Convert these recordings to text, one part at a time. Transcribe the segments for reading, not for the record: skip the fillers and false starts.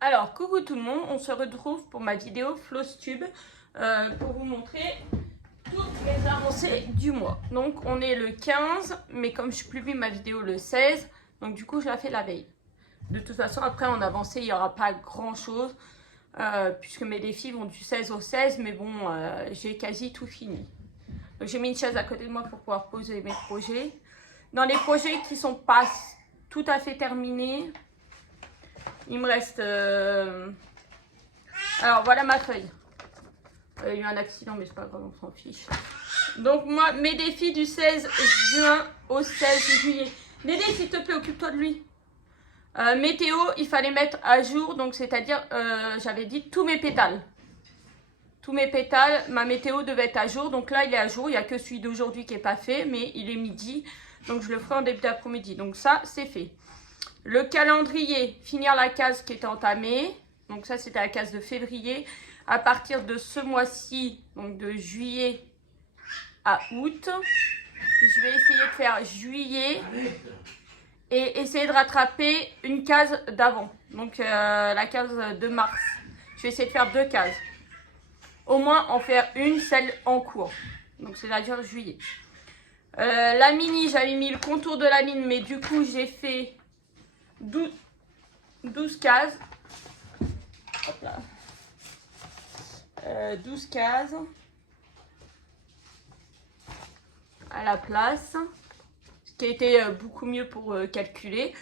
Alors, coucou tout le monde, on se retrouve pour ma vidéo Flosstube pour vous montrer toutes les avancées du mois. Donc, on est le 15, mais comme je publie ma vidéo le 16, donc du coup, je la fais la veille. De toute façon, après, en avancée, il n'y aura pas grand-chose, puisque mes défis vont du 16 au 16, mais bon, j'ai quasi tout fini. Donc, j'ai mis une chaise à côté de moi pour pouvoir poser mes projets. Dans les projets qui ne sont pas tout à fait terminés, il me reste... Alors, voilà ma feuille. Il y a eu un accident, mais c'est pas grave, on s'en fiche. Donc, moi, mes défis du 16 juin au 16 juillet. Dédé, s'il te plaît, occupe-toi de lui. Météo, il fallait mettre à jour, donc c'est-à-dire, j'avais dit tous mes pétales. Tous mes pétales, ma météo devait être à jour. Donc là, il est à jour. Il n'y a que celui d'aujourd'hui qui n'est pas fait, mais il est midi. Donc, je le ferai en début d'après-midi. Donc, ça, c'est fait. Le calendrier, finir la case qui était entamée. Donc, ça, c'était la case de février. À partir de ce mois-ci, donc de juillet à août, je vais essayer de faire juillet et essayer de rattraper une case d'avant. Donc, la case de mars. Je vais essayer de faire 2 cases. Au moins en faire une, celle en cours. Donc, c'est-à-dire juillet. La mini, j'avais mis le contour de la mine, mais du coup, j'ai fait 12 cases. Hop là. 12 cases à la place, ce qui a été beaucoup mieux pour calculer.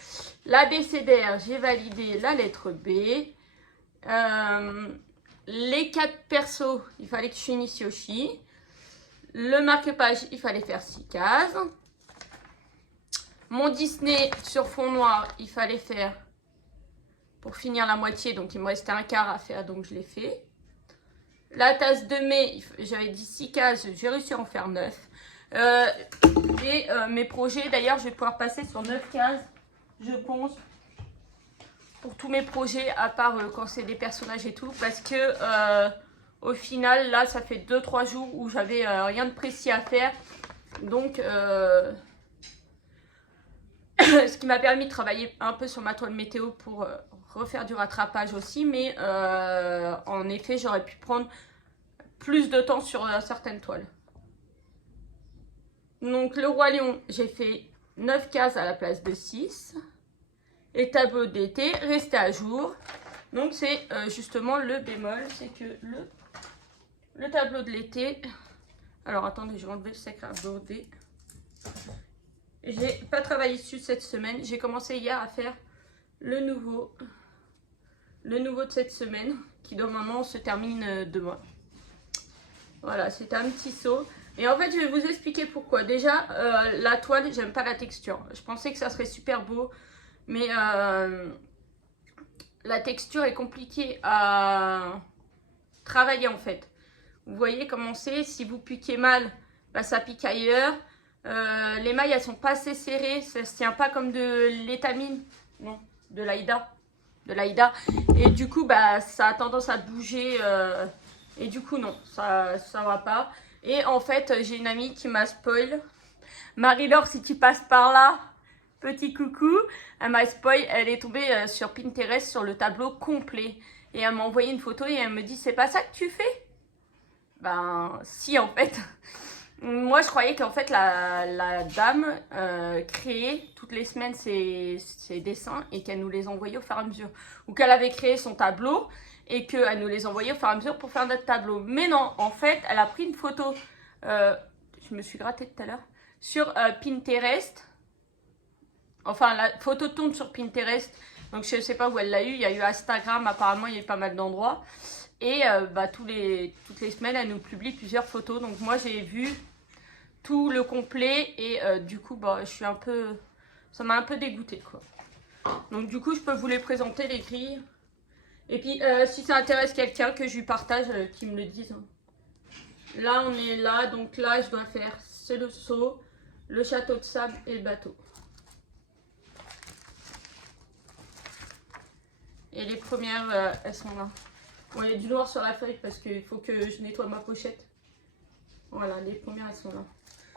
L'abécédaire, j'ai validé la lettre B. Les 4 persos, il fallait que je finisse Yoshi. Le marque-page, il fallait faire 6 cases. Mon Disney sur fond noir, il fallait faire pour finir la moitié, donc il me restait un quart à faire, donc je l'ai fait. La tasse de mai, j'avais dit 6 cases, j'ai réussi à en faire 9. Mes projets, d'ailleurs, je vais pouvoir passer sur 9 cases, je pense, pour tous mes projets, à part quand c'est des personnages et tout, parce que au final, là, ça fait 2-3 jours où j'avais rien de précis à faire. Donc, ce qui m'a permis de travailler un peu sur ma toile météo pour refaire du rattrapage aussi, mais en effet, j'aurais pu prendre plus de temps sur certaines toiles. Donc, le Roi Lion, j'ai fait 9 cases à la place de 6. Et tableau d'été, resté à jour. Donc, c'est justement le bémol, c'est que le tableau de l'été... Alors, attendez, je vais enlever le sac à border. J'ai pas travaillé dessus cette semaine. J'ai commencé hier à faire le nouveau de cette semaine, qui normalement se termine demain. Voilà, c'était un petit saut. Et en fait, je vais vous expliquer pourquoi. Déjà, la toile, j'aime pas la texture. Je pensais que ça serait super beau, mais la texture est compliquée à travailler en fait. Vous voyez comment c'est, si vous piquez mal, bah, ça pique ailleurs. Les mailles, elles sont pas assez serrées, ça se tient pas comme de l'étamine, non, de l'Aïda. Et du coup, bah, ça a tendance à bouger. Et du coup, non, ça va pas. Et en fait, j'ai une amie qui m'a spoil. Marie-Laure, si tu passes par là, petit coucou. Elle m'a spoil, elle est tombée sur Pinterest sur le tableau complet. Et elle m'a envoyé une photo et elle me dit, c'est pas ça que tu fais? Ben, si en fait. Moi, je croyais qu'en fait, la dame créait toutes les semaines ses dessins et qu'elle nous les envoyait au fur et à mesure. Ou qu'elle avait créé son tableau et qu'elle nous les envoyait au fur et à mesure pour faire notre tableau. Mais non, en fait, elle a pris une photo, je me suis grattée tout à l'heure, sur Pinterest. Enfin, la photo tombe sur Pinterest, donc je ne sais pas où elle l'a eu. Il y a eu Instagram, apparemment, il y a eu pas mal d'endroits. Et bah, toutes les semaines, elle nous publie plusieurs photos. Donc moi, j'ai vu tout le complet et du coup, bah, je suis un peu... Ça m'a un peu dégoûtée, quoi. Donc du coup, je peux vous les présenter, les grilles. Et puis, si ça intéresse quelqu'un, que je lui partage, qu'il me le dise. Là, on est là. Donc là, je dois faire c'est le seau, le château de sable et le bateau. Et les premières, elles sont là. Bon, il y a du noir sur la feuille parce qu'il faut que je nettoie ma pochette. Voilà, les premières, elles sont là.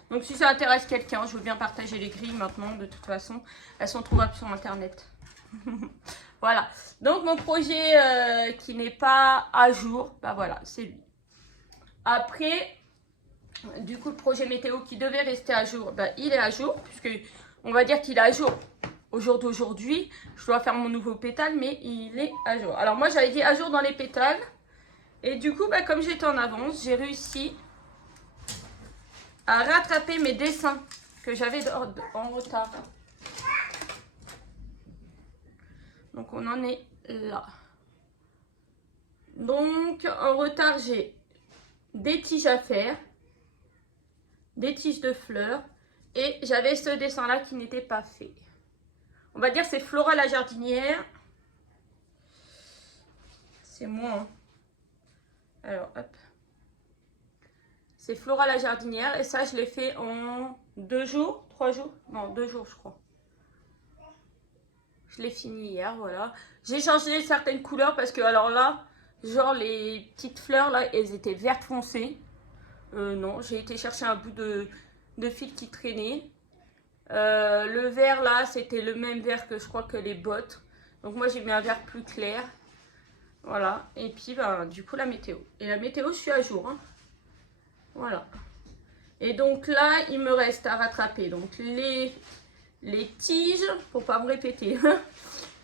Donc, si ça intéresse quelqu'un, je veux bien partager les grilles maintenant, de toute façon. Elles sont trouvables sur Internet. Voilà. Donc, mon projet qui n'est pas à jour, bah voilà, c'est lui. Après, du coup, le projet météo qui devait rester à jour, bah, il est à jour, puisque on va dire qu'il est à jour au jour d'aujourd'hui. Je dois faire mon nouveau pétale, mais il est à jour. Alors, moi, j'avais dit à jour dans les pétales. Et du coup, bah, comme j'étais en avance, j'ai réussi à rattraper mes dessins que j'avais en retard. Donc, on en est là. Donc, en retard, j'ai des tiges à faire, des tiges de fleurs, et j'avais ce dessin-là qui n'était pas fait. On va dire c'est Flora la jardinière. C'est moi. Hein. Alors, hop. C'est Flora la jardinière, et ça, je l'ai fait en 2 jours, 3 jours. Non, 2 jours, je crois. Je l'ai fini hier, voilà. J'ai changé certaines couleurs parce que, alors là, genre les petites fleurs, là, elles étaient vertes foncées. Non, j'ai été chercher un bout de fil qui traînait. Le vert, là, c'était le même vert que je crois que les bottes. Donc moi, j'ai mis un vert plus clair. Voilà. Et puis, ben, du coup, la météo. Et la météo, je suis à jour. Hein. Voilà. Et donc là, il me reste à rattraper donc les tiges, pour pas me répéter,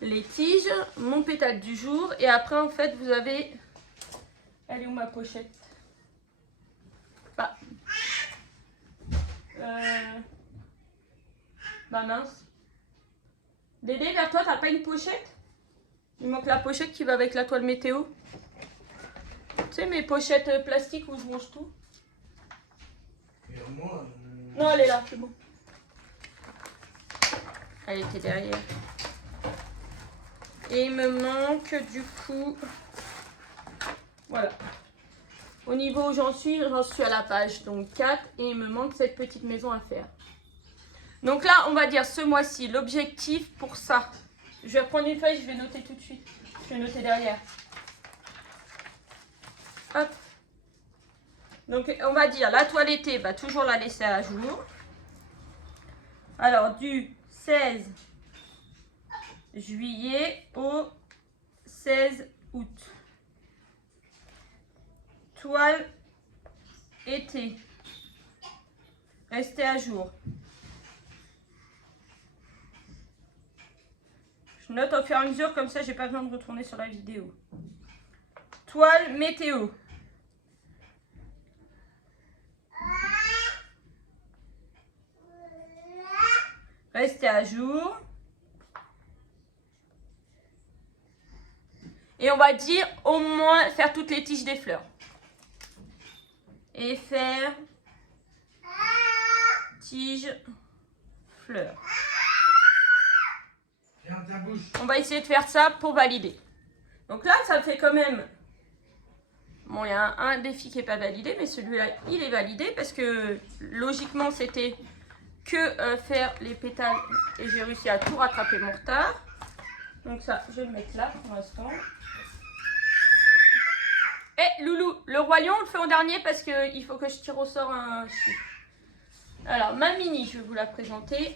les tiges, mon pétale du jour. Et après, en fait, vous avez... Elle est où ma pochette? Bah, bah mince. Dédé, vers toi, t'as pas une pochette? Il manque la pochette qui va avec la toile météo. Tu sais, mes pochettes plastiques où je mange tout. Non, elle est là, c'est bon. Elle était derrière. Et il me manque du coup... Voilà. Au niveau où j'en suis à la page donc 4. Et il me manque cette petite maison à faire. Donc là, on va dire ce mois-ci, l'objectif pour ça. Je vais prendre une feuille, je vais noter tout de suite. Je vais noter derrière. Hop. Donc on va dire la toilettée, bah, toujours la laisser à jour. Alors du 16 juillet au 16 août. Toile été. Restez à jour. Je note au fur et à mesure, comme ça j'ai pas besoin de retourner sur la vidéo. Toile météo. Restez à jour. Et on va dire au moins faire toutes les tiges des fleurs. Et faire tige, fleurs. On va essayer de faire ça pour valider. Donc là, ça fait quand même... Bon, il y a un défi qui n'est pas validé, mais celui-là, il est validé parce que logiquement, c'était que faire les pétales et j'ai réussi à tout rattraper mon retard. Donc ça, je vais le mettre là pour l'instant. Et Loulou, le roi lion, on le fait en dernier parce qu'il faut que je tire au sort un chiffre. Alors, ma mini, je vais vous la présenter.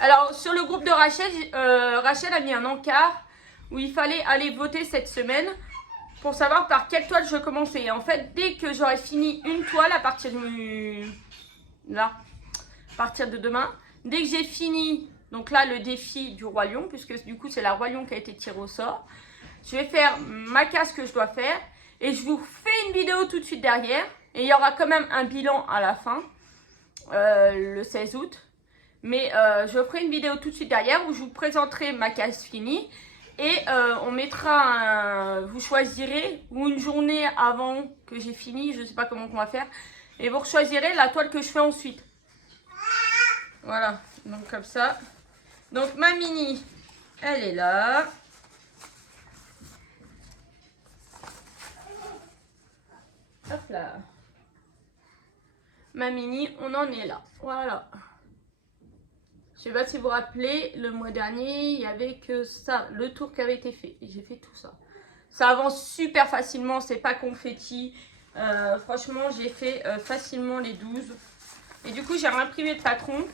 Alors, sur le groupe de Rachel, Rachel a mis un encart où il fallait aller voter cette semaine pour savoir par quelle toile je commençais. Et en fait, dès que j'aurai fini une toile à partir de demain, dès que j'ai fini, donc là, le défi du roi lion, puisque du coup, c'est la roi lion qui a été tirée au sort, je vais faire ma case que je dois faire et je vous fais une vidéo tout de suite derrière. Et il y aura quand même un bilan à la fin, le 16 août. Mais je ferai une vidéo tout de suite derrière où je vous présenterai ma case finie. Et on mettra vous choisirez, ou une journée avant que j'ai fini, je ne sais pas comment on va faire. Et vous choisirez la toile que je fais ensuite. Voilà, donc comme ça. Donc ma mini, elle est là. Hop là. Ma mini, on en est là. Voilà. Je sais pas si vous vous rappelez, le mois dernier, il n'y avait que ça, le tour qui avait été fait. Et j'ai fait tout ça. Ça avance super facilement, c'est pas confetti. Franchement, j'ai fait facilement les 12. Et du coup, j'ai imprimé le patron.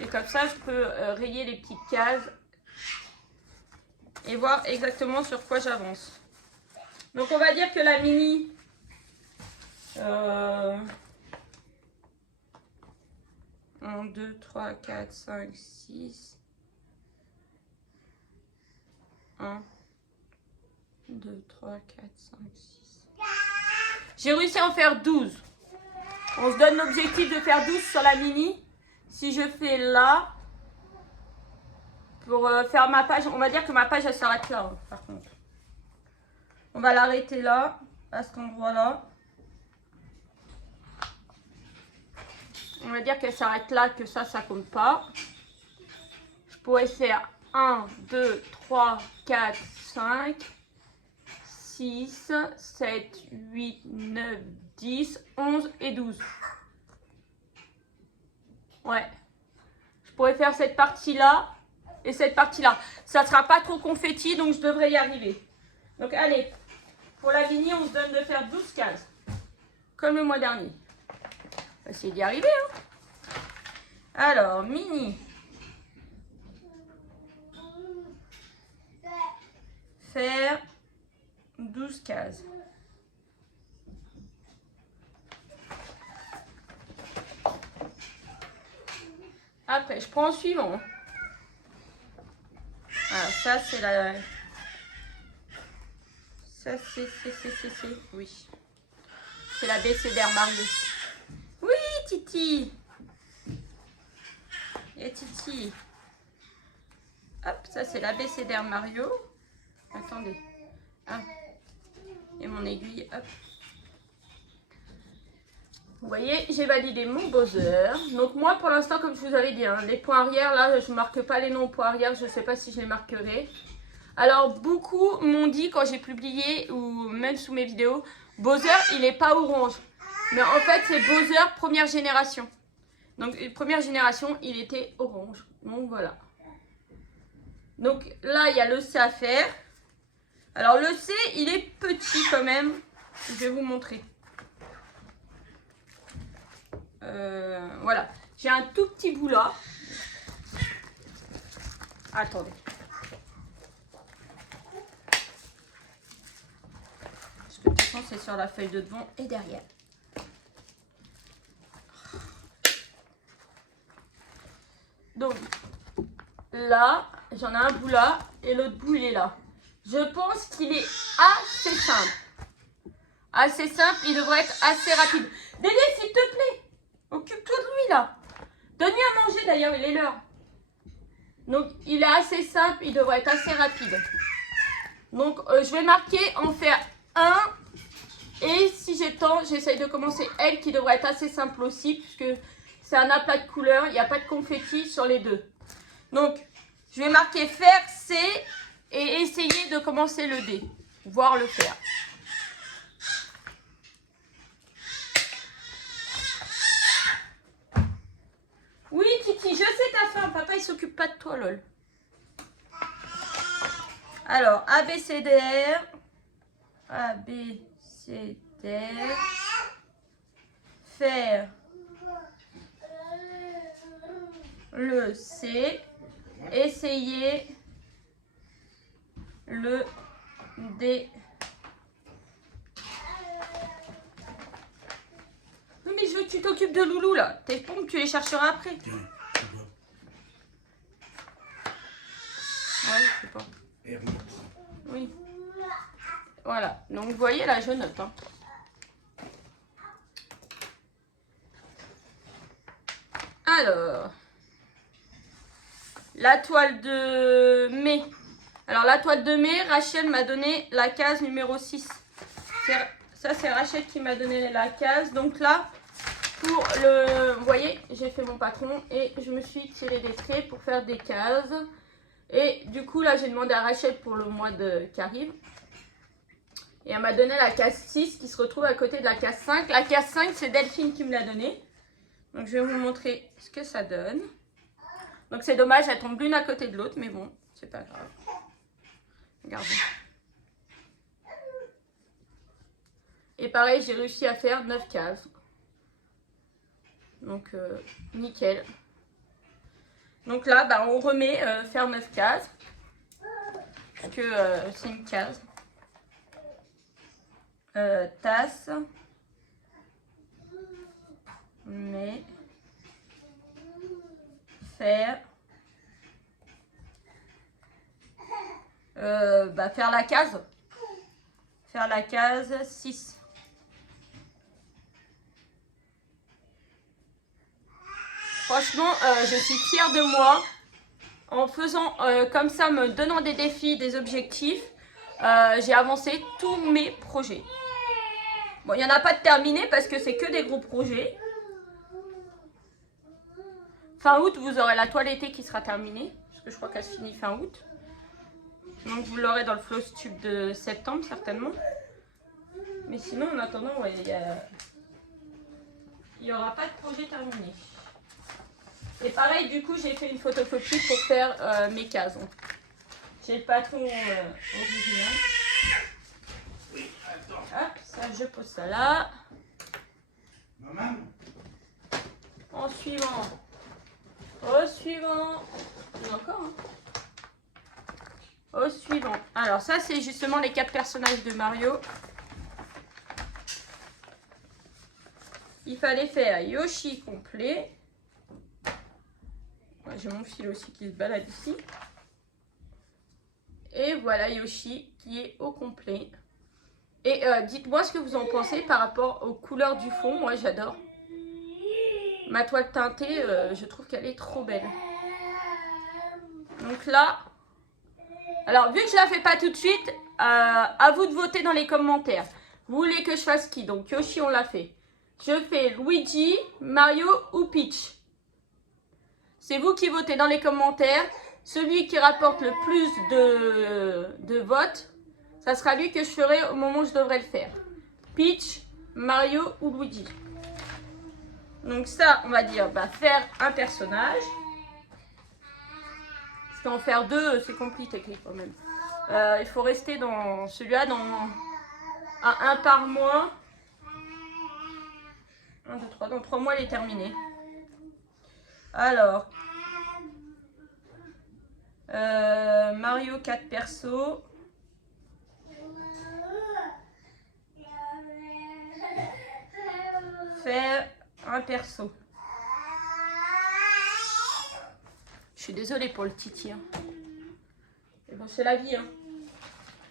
Et comme ça, je peux rayer les petites cases. et voir exactement sur quoi j'avance. Donc on va dire que la mini, 1, 2, 3, 4, 5, 6, 1, 2, 3, 4, 5, 6. J'ai réussi à en faire 12. On se donne l'objectif de faire 12 sur la mini. Si je fais là, pour faire ma page, on va dire que ma page elle s'arrête là, hein, par contre. On va l'arrêter là, à cet endroit-là. On va dire qu'elle s'arrête là, que ça compte pas. Je pourrais faire 1, 2, 3, 4, 5, 6, 7, 8, 9, 10, 11 et 12. Ouais. Je pourrais faire cette partie-là et cette partie-là. Ça ne sera pas trop confetti, donc je devrais y arriver. Donc allez, pour la mini, on se donne de faire 12 cases. Comme le mois dernier. On va essayer d'y arriver. Hein. Alors, mini. Faire 12 cases. Après, je prends le suivant. Alors, ça, c'est la... Ça, c'est... Oui. C'est la BCDR Marius. Oui, Titi. Et Titi. Hop, ça, c'est la BCDR Mario. Attendez. Ah. Et mon aiguille, hop. Vous voyez, j'ai validé mon buzzer. Donc moi, pour l'instant, comme je vous avais dit, hein, les points arrière, là, je ne marque pas les noms aux points arrière. Je ne sais pas si je les marquerai. Alors, beaucoup m'ont dit, quand j'ai publié, ou même sous mes vidéos, Bowser, il n'est pas orange. Mais en fait, c'est Bowser première génération. Donc, première génération, il était orange. Donc, voilà. Donc, là, il y a le C à faire. Alors, le C, il est petit quand même. Je vais vous montrer. Voilà. J'ai un tout petit bout là. Attendez. Parce que de toute façon, c'est sur la feuille de devant et derrière. Donc, là, j'en ai un bout là et l'autre bout, il est là. Je pense qu'il est assez simple. Assez simple, il devrait être assez rapide. Dédé, s'il te plaît, occupe-toi de lui là. Donne-lui à manger d'ailleurs, il est l'heure. Donc, il est assez simple, il devrait être assez rapide. Donc, je vais marquer en faire un. Et si j'ai le temps, j'essaye de commencer elle qui devrait être assez simple aussi, puisque c'est un aplat de couleurs, il n'y a pas de confetti sur les deux. Donc, je vais marquer faire C et essayer de commencer le D, voire le faire. Oui, Titi, je sais t'as faim, papa il s'occupe pas de toi, lol. Alors, A, B, C, D, R. A, B, C, D, R. Faire le C. Essayer le D. Oui, mais je veux que tu t'occupes de Loulou, là. Tes pompes, tu les chercheras après. Ouais, je sais pas. Oui. Voilà. Donc, vous voyez, là, je note. Hein. Alors, la toile de mai. Alors, la toile de mai, Rachel m'a donné la case numéro 6. Ça, c'est Rachel qui m'a donné la case. Donc là, pour le... Vous voyez, j'ai fait mon patron et je me suis tiré des traits pour faire des cases. Et du coup, là, j'ai demandé à Rachel pour le mois qui arrive. Et elle m'a donné la case 6 qui se retrouve à côté de la case 5. La case 5, c'est Delphine qui me l'a donnée. Donc, je vais vous montrer ce que ça donne. Donc, c'est dommage, elles tombent l'une à côté de l'autre, mais bon, c'est pas grave. Regardez. Et pareil, j'ai réussi à faire 9 cases. Donc, nickel. Donc là, bah, on remet faire 9 cases. parce que c'est une case. Tasse. Mais. Faire. Faire la case. Faire la case 6. Franchement, je suis fière de moi. En faisant comme ça, me donnant des défis, des objectifs, j'ai avancé tous mes projets. Bon, il n'y en a pas de terminé parce que c'est que des gros projets. Fin août, vous aurez la toile été qui sera terminée. Parce que je crois qu'elle se finit fin août. Donc vous l'aurez dans le Floss Tube de septembre certainement. Mais sinon, en attendant, ouais, il n'y aura pas de projet terminé. Et pareil, du coup, j'ai fait une photocopie pour faire mes cases. J'ai le patron original. Hop, ça, je pose ça là. Maman. En suivant. Au suivant. Il y en a encore, hein. Au suivant. Alors, ça, c'est justement les 4 personnages de Mario. Il fallait faire Yoshi complet. J'ai mon fil aussi qui se balade ici. Et voilà Yoshi qui est au complet. Et dites-moi ce que vous en pensez par rapport aux couleurs du fond. Moi j'adore. Ma toile teintée, je trouve qu'elle est trop belle. Donc là, alors vu que je la fais pas tout de suite, à vous de voter dans les commentaires. Vous voulez que je fasse qui? Donc Yoshi on l'a fait. Je fais Luigi, Mario ou Peach. C'est vous qui votez dans les commentaires. Celui qui rapporte le plus de votes, ça sera lui que je ferai au moment où je devrais le faire. Peach, Mario ou Luigi. Donc ça, on va dire, faire un personnage. Parce qu'en faire deux, c'est compliqué quand même. Il faut rester dans celui-là, à un par mois. 1, 2, 3, dans 3 mois, il est terminé. Alors, Mario 4 persos. Faire un perso. Je suis désolée pour le titi. Hein. Mais bon, c'est la vie. Hein.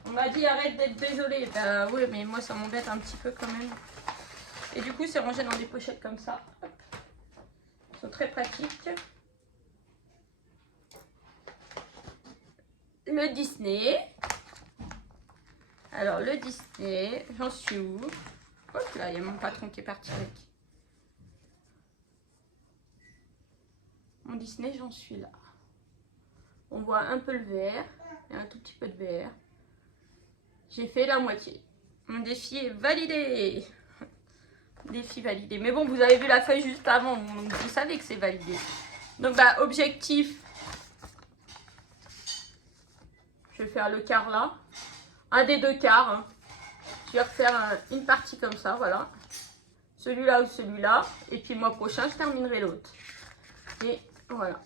On m'a dit arrête d'être désolée. Bah oui, mais moi ça m'embête un petit peu quand même. Et du coup, c'est rangé dans des pochettes comme ça. Hop. Ils sont très pratiques. Le Disney. Alors, le Disney, j'en suis où? Hop là, il y a mon patron qui est parti avec. Mon Disney, j'en suis là. On voit un peu le vert. Il y a un tout petit peu de vert. J'ai fait la moitié. Mon défi est validé. Défi validé. Mais bon, vous avez vu la feuille juste avant. Donc vous savez que c'est validé. Donc, objectif. Je vais faire le quart là. Un des 2 quarts. Hein. Je vais refaire une partie comme ça, voilà. Celui-là ou celui-là. Et puis le mois prochain, je terminerai l'autre. Et voilà.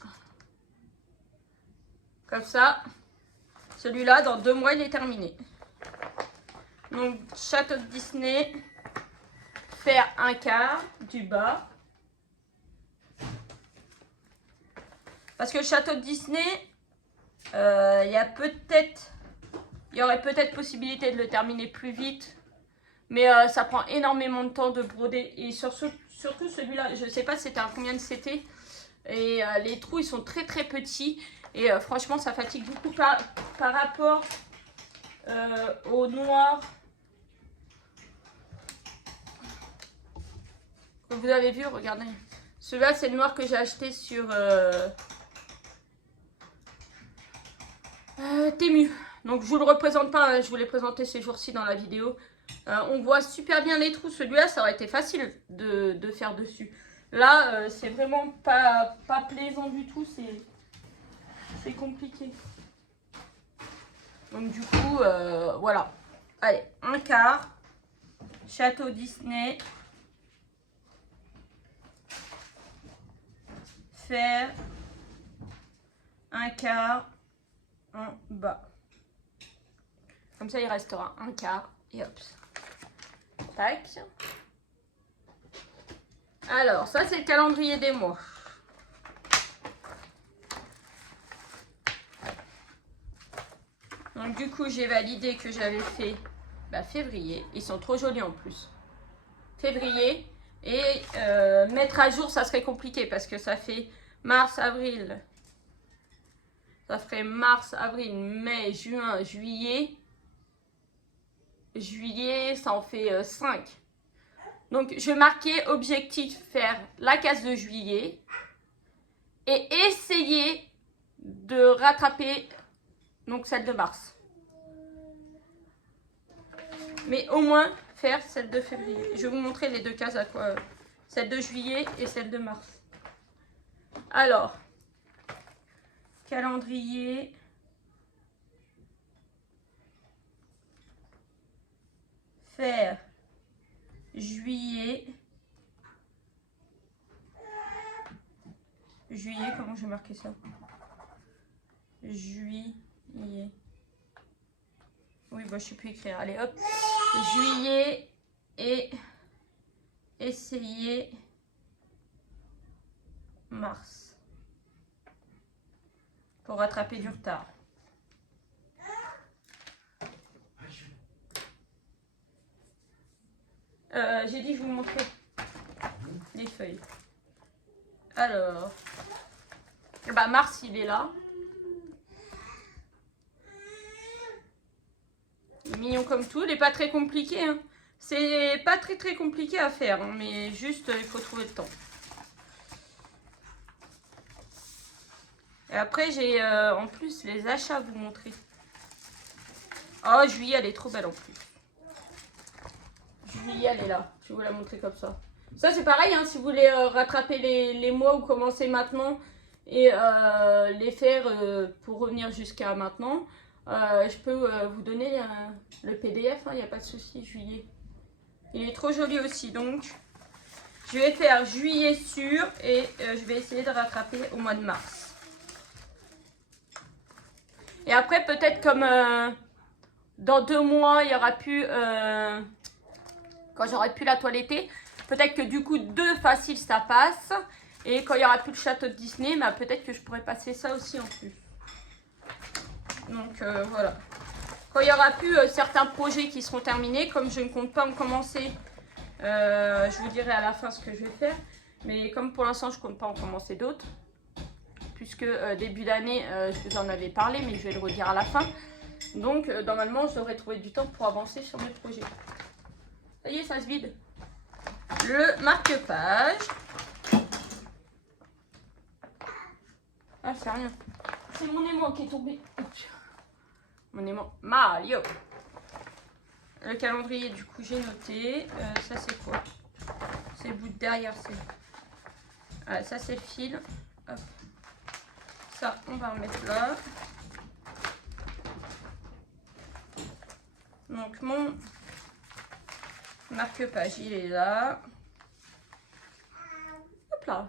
Comme ça, celui-là, dans 2 mois, il est terminé. Donc, château de Disney. Faire un quart du bas. Parce que le château de Disney, il y aurait peut-être possibilité de le terminer plus vite. Mais ça prend énormément de temps de broder. Et surtout celui-là, je ne sais pas c'était un combien de CT. Et les trous, ils sont très très petits. Et franchement, ça fatigue beaucoup par rapport au noir. Que vous avez vu, regardez. Celui-là, c'est le noir que j'ai acheté sur Temu. Donc, je vous le représente pas. Hein, je vous l'ai présenté ces jours-ci dans la vidéo. On voit super bien les trous. Celui-là, ça aurait été facile de faire dessus. Là, c'est vraiment pas plaisant du tout. C'est compliqué. Donc, du coup, voilà. Allez, un quart. Château Disney. Faire un quart en bas. Comme ça, il restera un quart. Et hop. Tac. Alors, ça, c'est le calendrier des mois. Donc, du coup, j'ai validé que j'avais fait février. Ils sont trop jolis en plus. Février. Et mettre à jour, ça serait compliqué parce que ça fait mars, avril. Ça ferait mars, avril, mai, juin, juillet. Juillet, ça en fait 5. Donc, je vais marquer objectif faire la case de juillet et essayer de rattraper donc celle de mars. Mais au moins faire celle de février. Je vais vous montrer les deux cases à quoi. Celle de juillet et celle de mars. Alors, calendrier. Faire juillet. Juillet, comment je vais marquer ça? Juillet. Oui, bah, je sais plus écrire. Allez, hop. Juillet et essayer mars. Pour rattraper du retard. J'ai dit que je vous montrais les feuilles. Alors, mars, il est là. Il est mignon comme tout. Il n'est pas très compliqué. Hein. C'est pas très compliqué à faire. Hein, mais juste, il faut trouver le temps. Et après, j'ai en plus les achats à vous montrer. Oh, juillet, elle est trop belle en plus. Juillet, elle est là. Je vais vous la montrer comme ça. Ça, c'est pareil, hein, si vous voulez rattraper les mois ou commencer maintenant et les faire pour revenir jusqu'à maintenant, je peux vous donner le PDF, il n'y a pas de souci, juillet. Il est trop joli aussi, donc je vais faire juillet sûr et je vais essayer de rattraper au mois de mars. Et après, peut-être comme dans 2 mois, il n'y aura plus... quand j'aurai plus la toiletter, peut-être que du coup 2 faciles ça passe. Et quand il n'y aura plus le château de Disney, peut-être que je pourrais passer ça aussi en plus. Donc voilà. Quand il n'y aura plus certains projets qui seront terminés, comme je ne compte pas en commencer, je vous dirai à la fin ce que je vais faire. Mais comme pour l'instant je ne compte pas en commencer d'autres, puisque début d'année je vous en avais parlé, mais je vais le redire à la fin. Donc normalement je devrais trouver du temps pour avancer sur mes projets. Ça y est, ça se vide. Le marque-page. Ah, c'est rien. C'est mon aimant qui est tombé. Mon aimant Mario. Le calendrier, du coup, j'ai noté. Ça, c'est quoi? C'est le bout de derrière. Ah, ça, c'est le fil. Hop. Ça, on va en mettre là. Donc, mon marque-page, il est là. Hop là.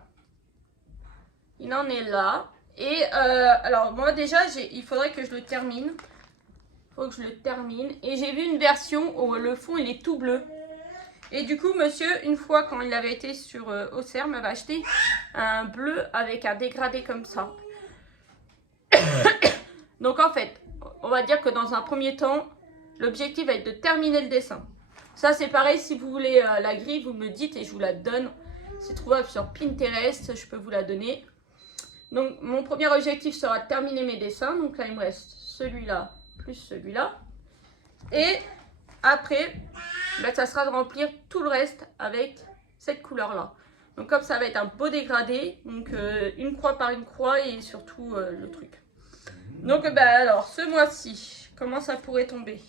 Il en est là. Et alors, moi, déjà, il faudrait que je le termine. Il faut que je le termine. Et j'ai vu une version où le fond, il est tout bleu. Et du coup, monsieur, une fois, quand il avait été sur Auxerre, m'avait acheté un bleu avec un dégradé comme ça. Donc, en fait, on va dire que dans un premier temps, l'objectif va être de terminer le dessin. Ça, c'est pareil, si vous voulez la grille, vous me le dites et je vous la donne. C'est trouvable sur Pinterest, je peux vous la donner. Donc, mon premier objectif sera de terminer mes dessins. Donc là, il me reste celui-là plus celui-là. Et après, ça sera de remplir tout le reste avec cette couleur-là. Donc comme ça va être un beau dégradé. Donc une croix par une croix et surtout le truc. Donc alors, ce mois-ci, comment ça pourrait tomber?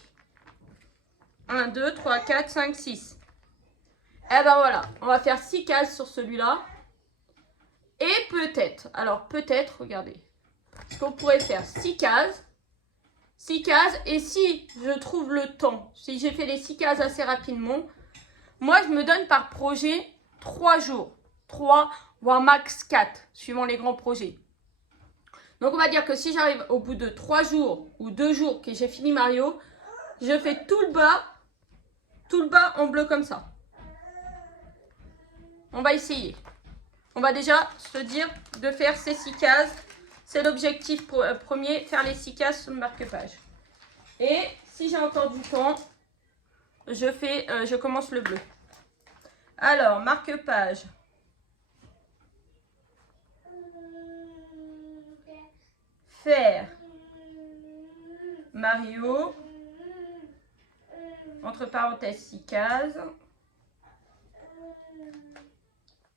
1, 2, 3, 4, 5, 6. Et voilà, on va faire 6 cases sur celui-là. Et peut-être, regardez, ce qu'on pourrait faire 6 cases. 6 cases, et si je trouve le temps, si j'ai fait les 6 cases assez rapidement, moi je me donne par projet 3 jours. 3, voire max 4, suivant les grands projets. Donc on va dire que si j'arrive au bout de 3 jours ou 2 jours que j'ai fini Mario, je fais tout le bas en bleu comme ça. On va essayer. On va déjà se dire de faire ces 6 cases. C'est l'objectif premier, faire les 6 cases sur le marque-page. Et si j'ai encore du temps, je commence le bleu. Alors, marque-page. Faire Mario. Entre parenthèses, 6 cases.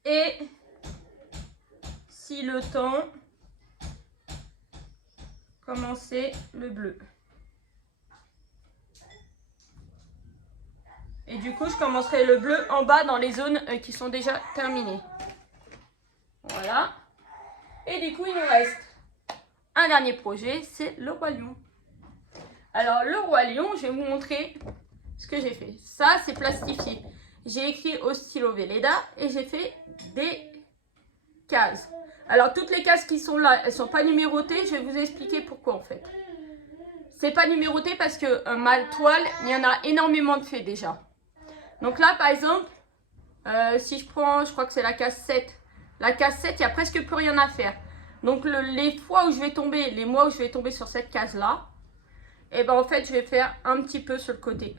Et si le temps, commencer le bleu. Et du coup, je commencerai le bleu en bas dans les zones qui sont déjà terminées. Voilà. Et du coup, il nous reste un dernier projet, c'est le Roi Lion. Alors, le Roi Lion, je vais vous montrer ce que j'ai fait. Ça, c'est plastifié. J'ai écrit au stylo Velleda et j'ai fait des cases. Alors, toutes les cases qui sont là, elles ne sont pas numérotées. Je vais vous expliquer pourquoi, en fait. C'est pas numéroté parce que ma toile, il y en a énormément de faits déjà. Donc là, par exemple, si je prends, je crois que c'est la case 7. La case 7, il n'y a presque plus rien à faire. Donc les fois où je vais tomber, les mois où je vais tomber sur cette case-là, et ben en fait, je vais faire un petit peu sur le côté.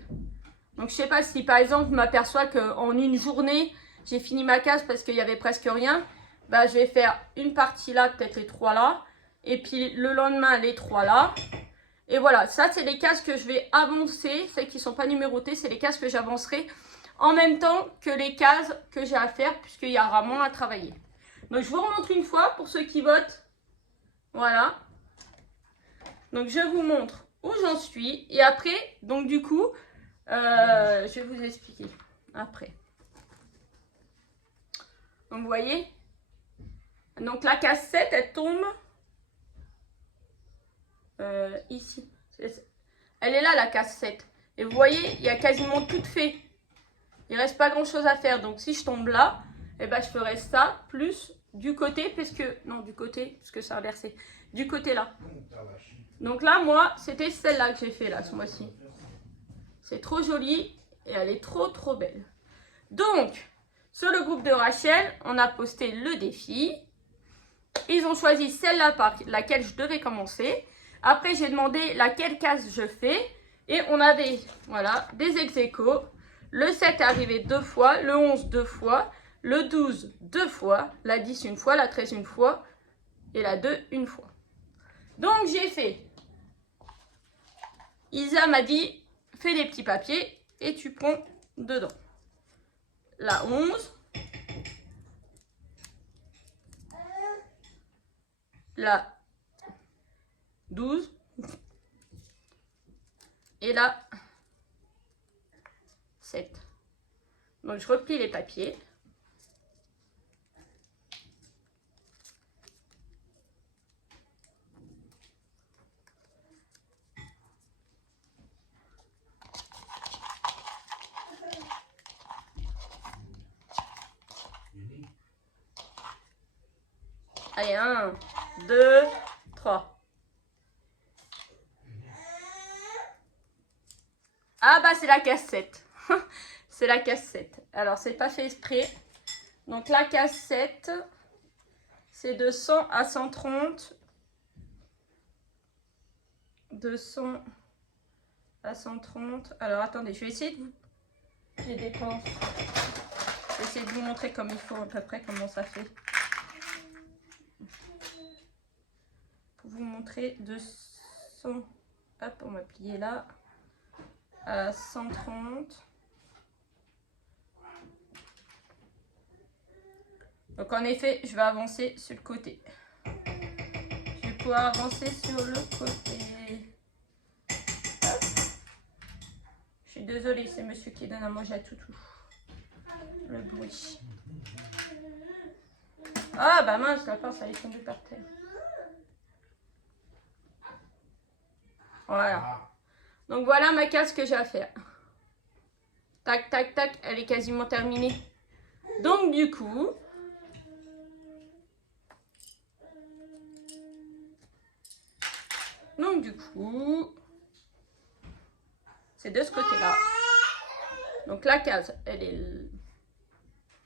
Donc je sais pas si par exemple, je m'aperçois qu'en une journée, j'ai fini ma case parce qu'il y avait presque rien. Bah, je vais faire une partie là, peut-être les 3 là. Et puis le lendemain, les 3 là. Et voilà, ça c'est les cases que je vais avancer. Celles qui ne sont pas numérotées, c'est les cases que j'avancerai en même temps que les cases que j'ai à faire, puisqu'il y aura moins à travailler. Donc je vous remontre une fois pour ceux qui votent. Voilà. Donc je vous montre où j'en suis. Et après, donc du coup, je vais vous expliquer après. Donc vous voyez. Donc la case 7, elle tombe ici. Elle est là la case 7. Et vous voyez, il y a quasiment tout fait. Il ne reste pas grand chose à faire. Donc si je tombe là, eh ben, je ferai ça plus du côté, puisque. Non, du côté, parce que c'est inversé. Du côté là. Donc là, moi, c'était celle-là que j'ai fait là ce mois-ci. C'est trop joli et elle est trop trop belle. Donc, sur le groupe de Rachel, on a posté le défi. Ils ont choisi celle-là par laquelle je devais commencer. Après, j'ai demandé laquelle case je fais. Et on avait, voilà, des ex-aequo. Le 7 est arrivé 2 fois, le 11 2 fois, le 12 2 fois, la 10 une fois, la 13 une fois et la 2 une fois. Donc, j'ai fait. Isa m'a dit, fais des petits papiers et tu prends dedans. La 11. La 12. Et la 7. Donc, je replie les papiers. Allez, 1, 2, 3. Ah bah c'est la cassette. C'est la cassette. Alors c'est pas fait exprès. Donc la cassette, c'est de 100 à 130. De 100 à 130. Alors attendez, je vais essayer de vous... J'ai des pinces. Je vais essayer de vous montrer comme il faut à peu près comment ça fait. Pour vous montrer de 100. Hop, on va plier là. À 130. Donc en effet, je vais avancer sur le côté. Je vais pouvoir avancer sur le côté. Hop. Je suis désolée, c'est monsieur qui donne à manger à Toutou. Le bruit. Ah bah mince, la pince elle est tombée par terre. Voilà. Donc voilà ma case que j'ai à faire. Tac, tac, tac, elle est quasiment terminée. Donc du coup... C'est de ce côté-là. Donc la case, elle est...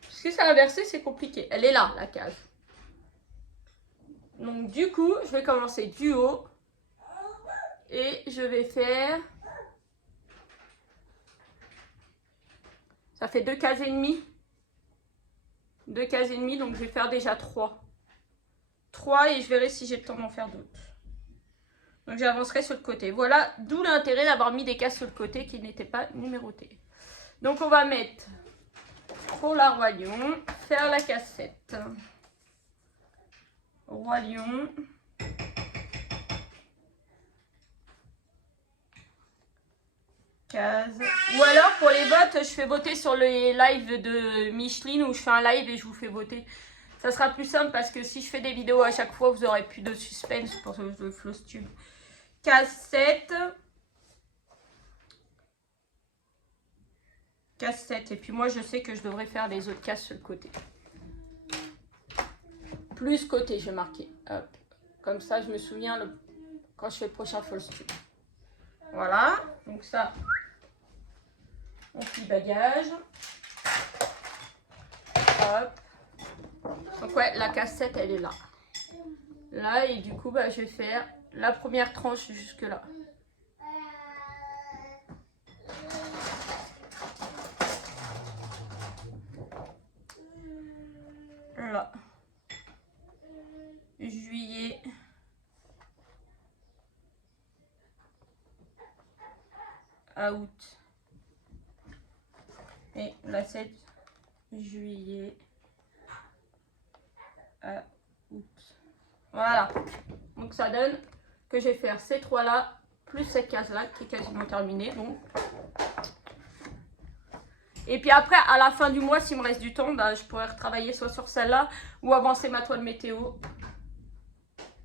Si c'est inversé, c'est compliqué. Elle est là, la case. Donc du coup, je vais commencer du haut. Et je vais faire... Ça fait 2 cases et demie. 2 cases et demie, donc je vais faire déjà 3. 3 et je verrai si j'ai le temps d'en faire d'autres. Donc j'avancerai sur le côté. Voilà, d'où l'intérêt d'avoir mis des cases sur le côté qui n'étaient pas numérotées. Donc on va mettre pour la roi lion, faire la cassette. Roi lion. Case. Ou alors pour les votes, je fais voter sur les lives de Micheline où je fais un live et je vous fais voter. Ça sera plus simple parce que si je fais des vidéos à chaque fois, vous aurez plus de suspense pour le Flowstube. Cassette. Cassette. Et puis moi, je sais que je devrais faire les autres cases sur le côté. Plus côté, je vais marquer. Hop. Comme ça, je me souviens quand je fais le prochain Flowstube. Voilà. Donc ça, on plie bagage. Hop. Donc ouais, la cassette, elle est là. Là, et du coup, bah, je vais faire la première tranche jusque là. Là. Juillet. Août. Et la 7 juillet. À août. Voilà. Donc ça donne que je vais faire ces 3 là plus cette case là qui est quasiment terminée. Donc. Et puis après à la fin du mois s'il me reste du temps, bah, je pourrais retravailler soit sur celle-là ou avancer ma toile météo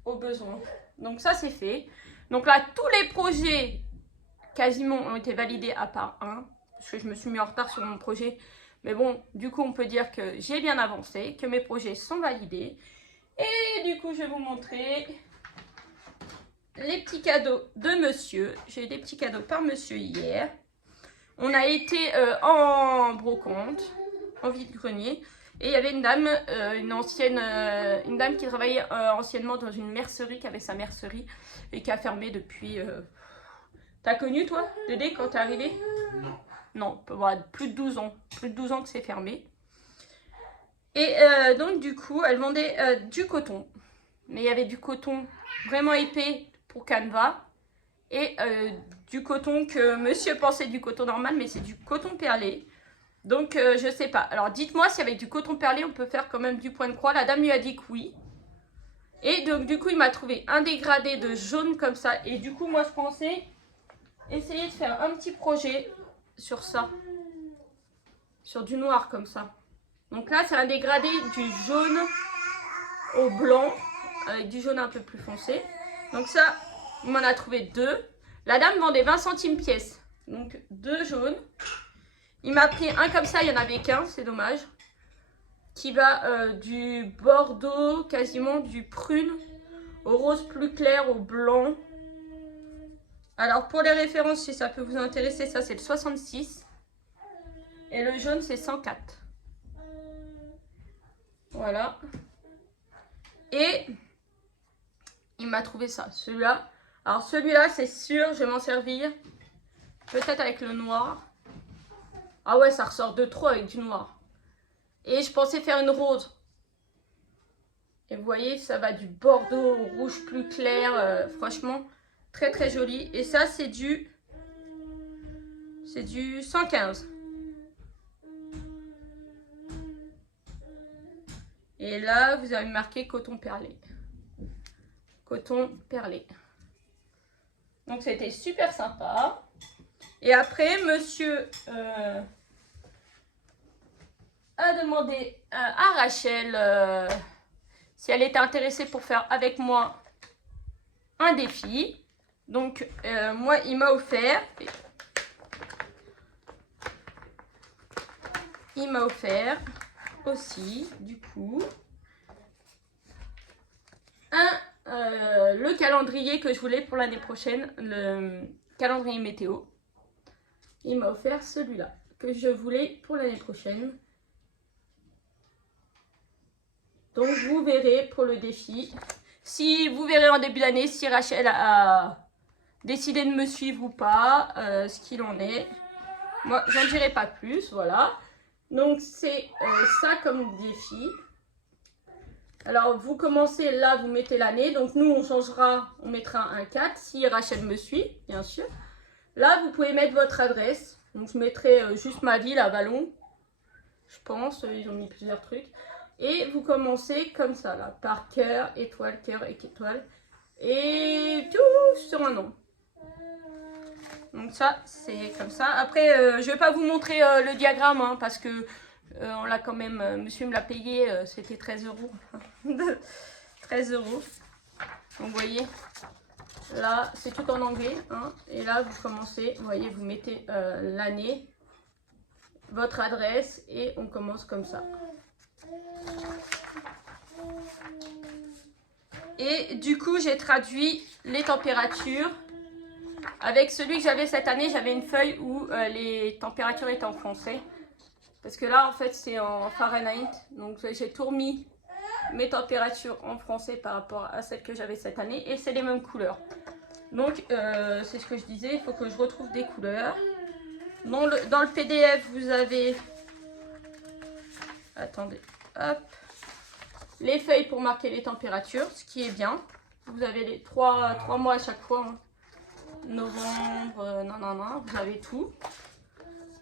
au besoin. Donc ça c'est fait. Donc là tous les projets quasiment ont été validés à part un. Parce que je me suis mis en retard sur mon projet. Mais bon, du coup, on peut dire que j'ai bien avancé, que mes projets sont validés. Et du coup, je vais vous montrer les petits cadeaux de monsieur. J'ai eu des petits cadeaux par monsieur hier. On a été en brocante, en vide-grenier. Et il y avait une dame, une dame qui travaillait anciennement dans une mercerie, qui avait sa mercerie et qui a fermé depuis... T'as connu, toi, Dédé, quand t'es arrivé? Non. Non, voilà, plus de 12 ans. Plus de 12 ans que c'est fermé. Et donc, du coup, elle vendait du coton. Mais il y avait du coton vraiment épais pour Canva. Et du coton que monsieur pensait du coton normal, mais c'est du coton perlé. Donc, je sais pas. Alors, dites-moi si avec du coton perlé, on peut faire quand même du point de croix. La dame lui a dit que oui. Et donc, du coup, il m'a trouvé un dégradé de jaune comme ça. Et du coup, moi, je pensais essayer de faire un petit projet sur ça, sur du noir comme ça. Donc là c'est un dégradé du jaune au blanc avec du jaune un peu plus foncé. Donc ça, il m'en a trouvé 2. La dame vendait 20 centimes pièce, donc 2 jaunes. Il m'a pris un comme ça, il n'y en avait qu'un, c'est dommage, qui va du bordeaux, quasiment du prune au rose plus clair, au blanc. Alors pour les références, si ça peut vous intéresser, ça c'est le 66. Et le jaune c'est 104. Voilà. Et il m'a trouvé ça, celui-là. Alors celui-là c'est sûr, je vais m'en servir. Peut-être avec le noir. Ah ouais, ça ressort de trop avec du noir. Et je pensais faire une rose. Et vous voyez, ça va du bordeaux au rouge plus clair. Franchement, très très joli. Et ça c'est du 115. Et là, vous avez marqué coton perlé. Coton perlé. Donc, c'était super sympa. Et après, monsieur a demandé à Rachel si elle était intéressée pour faire avec moi un défi. Donc, moi, il m'a offert... Il m'a offert aussi, du coup, le calendrier que je voulais pour l'année prochaine, le calendrier météo. il m'a offert celui-là que je voulais pour l'année prochaine. Donc vous verrez pour le défi. Si vous verrez en début d'année si Rachel a décidé de me suivre ou pas, ce qu'il en est. Moi, j'en dirai pas plus, voilà. Donc c'est ça comme défi. Alors vous commencez là, vous mettez l'année. Donc nous on changera, on mettra un 4 si Rachel me suit, bien sûr. Là vous pouvez mettre votre adresse. Donc je mettrai juste ma ville à Vallon. Je pense, ils ont mis plusieurs trucs. Et vous commencez comme ça là, par cœur, étoile, et tout sur un nom. Donc ça, c'est comme ça. Après, je vais pas vous montrer le diagramme, hein, parce que on l'a quand même, monsieur me l'a payé, c'était 13 €. 13 €. Donc vous voyez, là, c'est tout en anglais. Hein, et là, vous commencez, vous voyez, vous mettez l'année, votre adresse, et on commence comme ça. Et du coup, j'ai traduit les températures. Avec celui que j'avais cette année, j'avais une feuille où les températures étaient en français. Parce que là, en fait, c'est en Fahrenheit. Donc, j'ai tout remis mes températures en français par rapport à celles que j'avais cette année. Et c'est les mêmes couleurs. Donc, c'est ce que je disais. Il faut que je retrouve des couleurs. Dans le PDF, vous avez... Attendez. Hop. Les feuilles pour marquer les températures, ce qui est bien. Vous avez les 3 mois à chaque fois. Hein. Novembre, non, vous avez tout.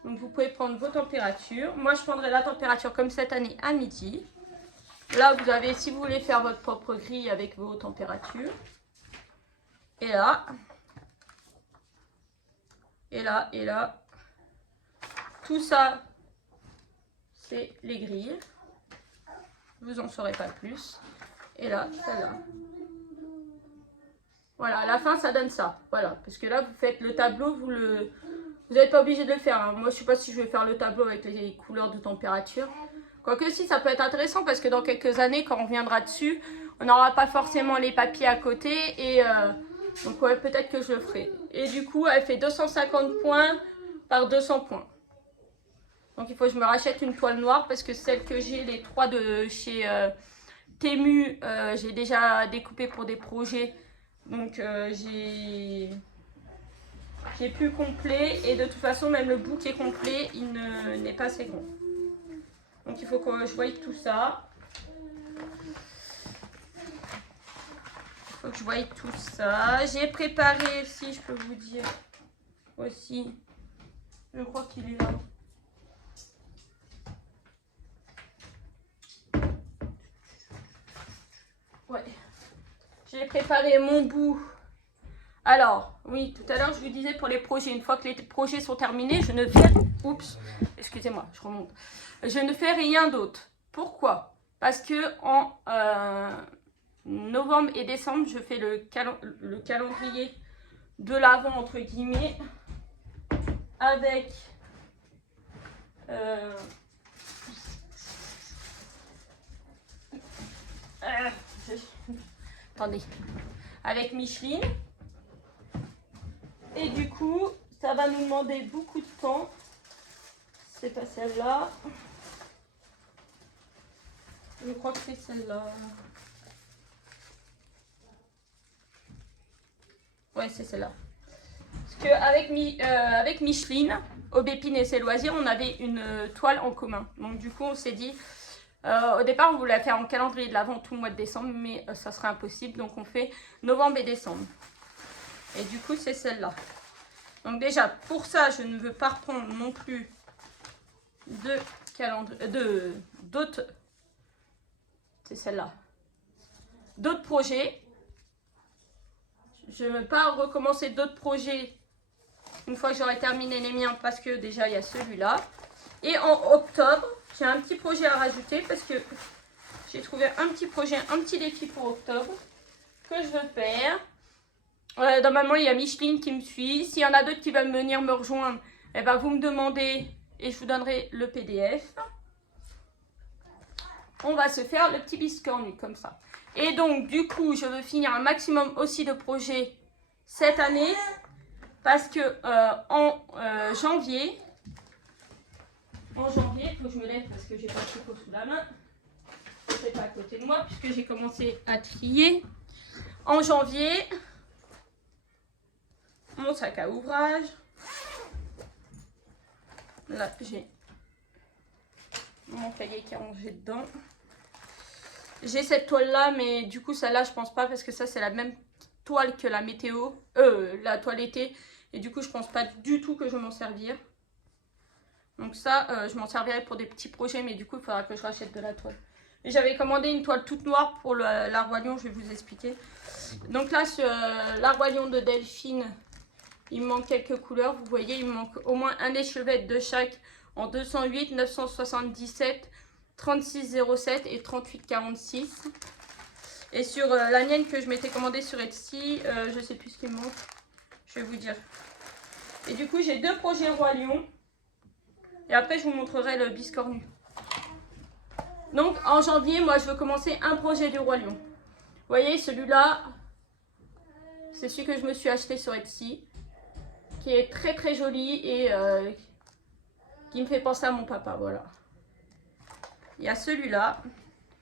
Donc vous pouvez prendre vos températures. Moi je prendrai la température comme cette année à midi. Là vous avez, si vous voulez faire votre propre grille avec vos températures. Et là. Et là, et là. Tout ça, c'est les grilles. Vous en saurez pas plus. Et là, celle-là. Voilà, à la fin, ça donne ça. Voilà, parce que là, vous faites le tableau, vous n'êtes pas obligé de le faire. Hein. Moi, je sais pas si je vais faire le tableau avec les couleurs de température. Quoique si, ça peut être intéressant parce que dans quelques années, quand on reviendra dessus, on n'aura pas forcément les papiers à côté. Et donc, ouais, peut-être que je le ferai. Et du coup, elle fait 250 points par 200 points. Donc, il faut que je me rachète une toile noire parce que celle que j'ai, les 3 de chez Temu, j'ai déjà découpé pour des projets. Donc j'ai plus complet et de toute façon même le bout qui est complet il n'est pas assez grand. Donc il faut que je voie tout ça. Il faut que je voie tout ça. J'ai préparé, si je peux vous dire aussi, je crois qu'il est là. Ouais. J'ai préparé mon bout. Alors, oui, tout à l'heure, je vous disais pour les projets, une fois que les projets sont terminés, je ne fais... Oups, excusez-moi, je remonte. Je ne fais rien d'autre. Pourquoi? Parce que en novembre et décembre, je fais le calendrier de l'Avent, entre guillemets, avec... Attendez, avec Micheline. Et du coup, ça va nous demander beaucoup de temps. C'est pas celle-là. Je crois que c'est celle-là. Ouais, c'est celle-là. Parce qu'avec Micheline, Aubépine et ses loisirs, on avait une toile en commun. Donc du coup, on s'est dit... au départ, on voulait faire en calendrier de l'Avent tout le mois de décembre, mais ça serait impossible. Donc, on fait novembre et décembre. Et du coup, c'est celle-là. Donc, déjà, pour ça, je ne veux pas reprendre non plus d'autres... C'est celle-là. D'autres projets. Je ne veux pas recommencer d'autres projets une fois que j'aurai terminé les miens parce que déjà, il y a celui-là. Et en octobre... J'ai un petit projet à rajouter parce que j'ai trouvé un petit projet, un petit défi pour octobre que je veux faire. Normalement, il y a Micheline qui me suit. S'il y en a d'autres qui veulent venir me rejoindre, eh ben, vous me demandez et je vous donnerai le PDF. On va se faire le petit biscornu comme ça. Et donc, du coup, je veux finir un maximum aussi de projets cette année Parce que en janvier, il faut que je me lève parce que j'ai pas de tricot sous la main. C'est pas à côté de moi puisque j'ai commencé à trier. En janvier, mon sac à ouvrage. Là, j'ai mon cahier qui est rangé dedans. J'ai cette toile là, mais du coup celle-là je pense pas parce que ça c'est la même toile que la météo, la toile été. Et du coup je pense pas du tout que je vais m'en servir. Donc ça je m'en servirai pour des petits projets, mais du coup il faudra que je rachète de la toile. Et j'avais commandé une toile toute noire pour la Roi Lion, je vais vous expliquer. Donc là sur la Roi Lion de Delphine, il me manque quelques couleurs. Vous voyez, il me manque au moins un échevette de chaque en 208, 977, 3607 et 3846. Et sur la mienne que je m'étais commandée sur Etsy, je sais plus ce qu'il me manque. Je vais vous dire. Et du coup, j'ai deux projets Roi Lion. Et après, je vous montrerai le biscornu. Donc, en janvier, moi, je veux commencer un projet du Roi Lion. Vous voyez, celui-là, c'est celui que je me suis acheté sur Etsy. Qui est très très joli et qui me fait penser à mon papa, voilà. Il y a celui-là.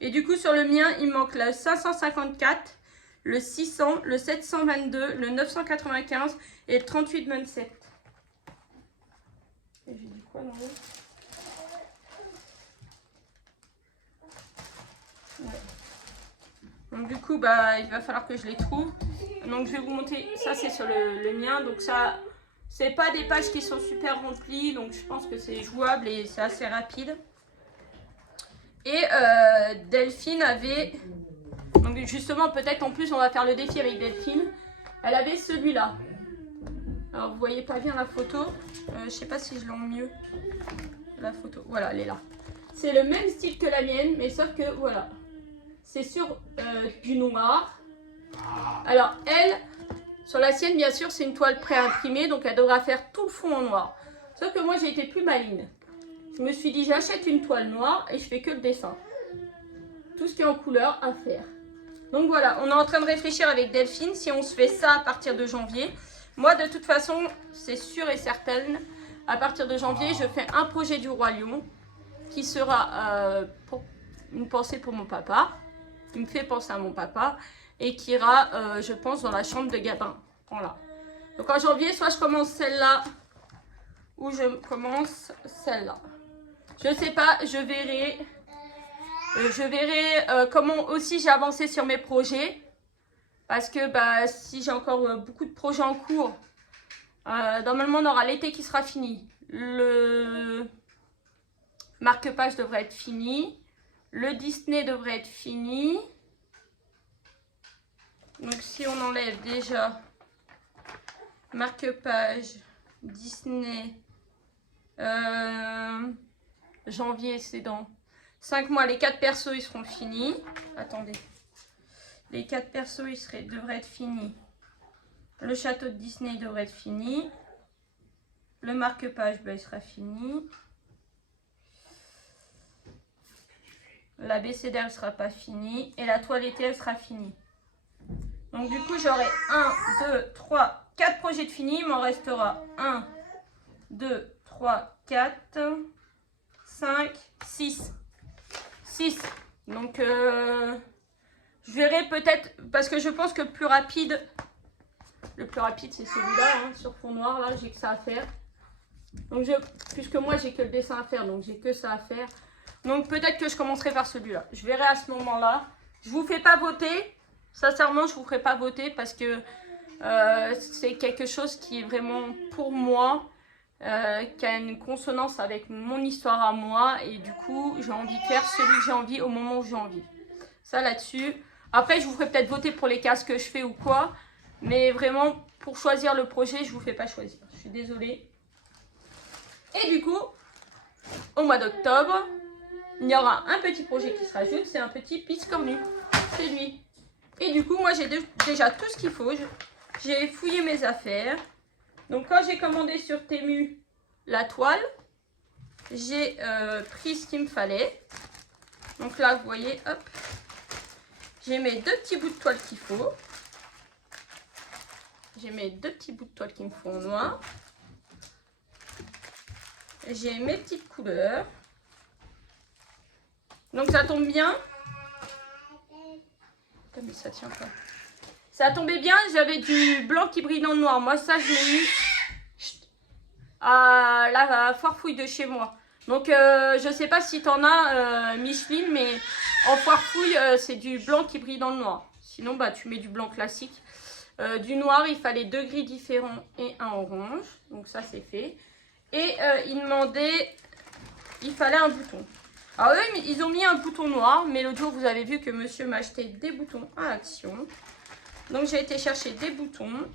Et du coup, sur le mien, il me manque le 554, le 600, le 722, le 995 et le 3827. Et j'ai dit quoi dans l'autre? Ouais. Donc du coup, bah, il va falloir que je les trouve. Donc je vais vous montrer, ça c'est sur le mien. Donc ça, c'est pas des pages qui sont super remplies. Donc je pense que c'est jouable et c'est assez rapide. Et Delphine avait, donc justement peut-être en plus on va faire le défi avec Delphine. Elle avait celui-là. Alors vous voyez pas bien la photo. Je sais pas si je l'en mieux. La photo, voilà, elle est là. C'est le même style que la mienne, mais sauf que voilà. C'est sur du noir. Alors elle, sur la sienne bien sûr c'est une toile pré-imprimée, donc elle devra faire tout le fond en noir. Sauf que moi j'ai été plus maligne. Je me suis dit j'achète une toile noire et je fais que le dessin. Tout ce qui est en couleur à faire. Donc voilà, on est en train de réfléchir avec Delphine si on se fait ça à partir de janvier. Moi de toute façon c'est sûr et certain, à partir de janvier je fais un projet du Roi Lion qui sera pour une pensée pour mon papa. Qui me fait penser à mon papa et qui ira, je pense, dans la chambre de Gabin. Voilà. Donc en janvier, soit je commence celle-là ou je commence celle-là. Je sais pas, je verrai. Je verrai comment aussi j'ai avancé sur mes projets. Parce que bah, si j'ai encore beaucoup de projets en cours, normalement on aura l'été qui sera fini. Le marque-page devrait être fini. Le Disney devrait être fini. Donc si on enlève déjà marque-page, Disney, janvier c'est dans 5 mois. Les 4 persos ils seront finis. Attendez. Les 4 persos ils devraient être finis. Le château de Disney devrait être fini. Le marque-page ben, il sera fini. La BCD elle sera pas finie. Et la toile été elle sera finie. Donc du coup j'aurai 1, 2, 3, 4 projets de finis. Il m'en restera 1, 2, 3, 4, 5, 6. 6. Donc je verrai peut-être, parce que je pense que le plus rapide c'est celui-là, hein, sur fond noir, là j'ai que ça à faire. Donc puisque moi j'ai que le dessin à faire, donc j'ai que ça à faire. Donc peut-être que je commencerai par celui-là. Je verrai à ce moment-là. Je vous fais pas voter. Sincèrement, je vous ferai pas voter parce que c'est quelque chose qui est vraiment pour moi, qui a une consonance avec mon histoire à moi. Et du coup, j'ai envie de faire celui que j'ai envie au moment où j'ai envie. Ça là-dessus. Après, je vous ferai peut-être voter pour les cases que je fais ou quoi. Mais vraiment, pour choisir le projet, je vous fais pas choisir. Je suis désolée. Et du coup, au mois d'octobre, il y aura un petit projet qui se rajoute. C'est un petit piscornu. C'est lui. Et du coup, moi, j'ai déjà tout ce qu'il faut. J'ai fouillé mes affaires. Donc, quand j'ai commandé sur Temu la toile, j'ai pris ce qu'il me fallait. Donc là, vous voyez, hop, j'ai mes 2 petits bouts de toile qu'il faut. j'ai mes 2 petits bouts de toile qui me font en noir. J'ai mes petites couleurs. Donc ça tombe bien. Putain, mais ça tient pas. Ça tombait bien, j'avais du blanc qui brille dans le noir. Moi ça je l'ai eu à la foire fouille de chez moi. Donc je sais pas si t'en as Micheline, mais en foire fouille c'est du blanc qui brille dans le noir. Sinon bah tu mets du blanc classique. Du noir il fallait 2 gris différents et un orange. Donc ça c'est fait. Et il demandait, il fallait un bouton. Alors eux ils ont mis un bouton noir, mais l'autre jour vous avez vu que monsieur m'a acheté des boutons à Action. Donc j'ai été chercher des boutons.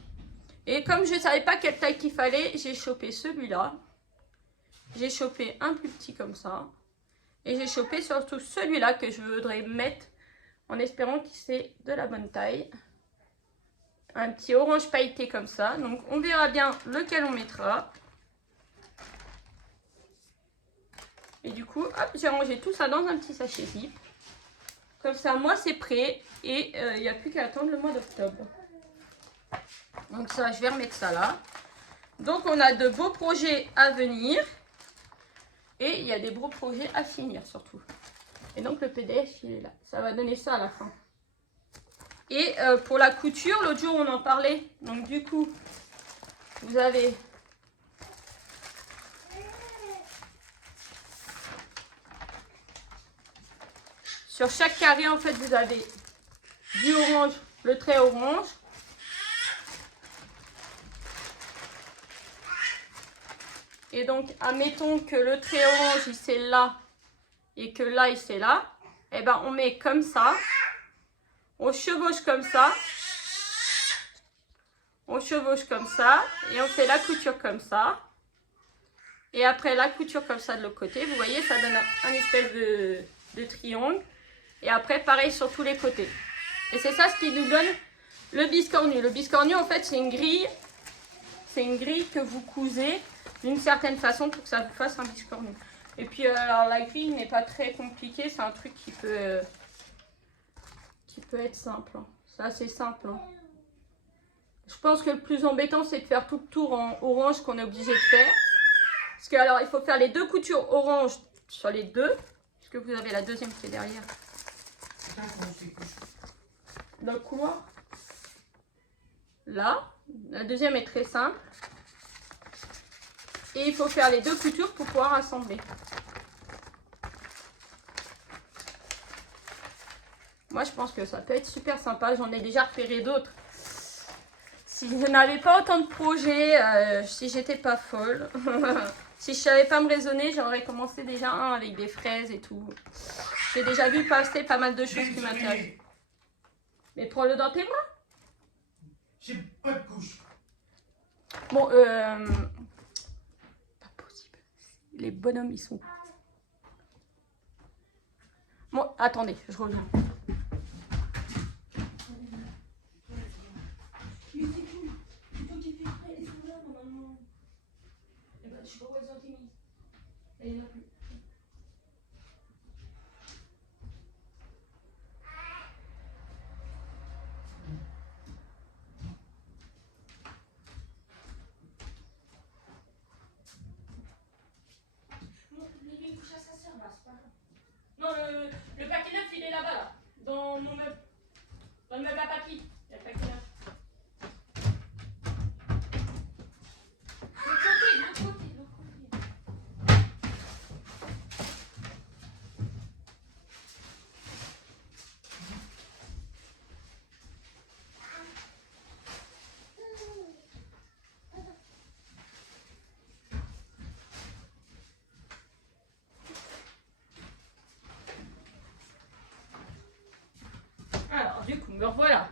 Et comme je ne savais pas quelle taille qu'il fallait, j'ai chopé celui-là. J'ai chopé un plus petit comme ça. Et j'ai chopé surtout celui-là que je voudrais mettre en espérant que c'est de la bonne taille. Un petit orange pailleté comme ça. Donc on verra bien lequel on mettra. Et du coup, hop, j'ai rangé tout ça dans un petit sachet zip. Comme ça, moi, c'est prêt. Et il n'y a plus qu'à attendre le mois d'octobre. Donc ça, je vais remettre ça là. Donc on a de beaux projets à venir. Et il y a des beaux projets à finir surtout. Et donc le PDF, il est là. Ça va donner ça à la fin. Et pour la couture, l'autre jour, on en parlait. Donc du coup, vous avez... Sur chaque carré, en fait, vous avez du orange, le trait orange. Et donc, admettons que le trait orange, il c'est là et que là, il c'est là. Et ben, on met comme ça. On chevauche comme ça. On chevauche comme ça. Et on fait la couture comme ça. Et après, la couture comme ça de l'autre côté. Vous voyez, ça donne un espèce de triangle. Et après, pareil sur tous les côtés. Et c'est ça ce qui nous donne le biscornu. Le biscornu, en fait, c'est une grille. C'est une grille que vous cousez d'une certaine façon pour que ça vous fasse un biscornu. Et puis, alors, la grille n'est pas très compliquée. C'est un truc qui peut être simple. Hein. C'est assez simple. Hein. Je pense que le plus embêtant, c'est de faire tout le tour en orange qu'on est obligé de faire. Parce que, alors, il faut faire les 2 coutures orange sur les 2. Puisque vous avez la deuxième qui est derrière. Dans le couloir. Là. La deuxième est très simple. Et il faut faire les 2 coutures pour pouvoir assembler. Moi, je pense que ça peut être super sympa. J'en ai déjà repéré d'autres. Si je n'avais pas autant de projets, si j'étais pas folle, si je savais pas me raisonner, j'aurais commencé déjà un avec des fraises et tout. J'ai déjà vu passer pas mal de choses qui m'intéressent. Mais prends-le dans tes mains. J'ai pas de couche. Bon, pas possible. Les bonhommes, ils sont... Bon, attendez, je reviens. Mais c'est cool. C'est toi qui fais prêt. Elles sont là, normalement. Eh ben, je sais pas où elles ont été mises. Elle est là plus. Non, le paquet neuf, il est là-bas, là. Dans mon meuble. Dans le meuble à papy. Il y a le paquet neuf. De l'autre côté, de l'autre côté, de l'autre côté. Alors, du coup, me revoilà.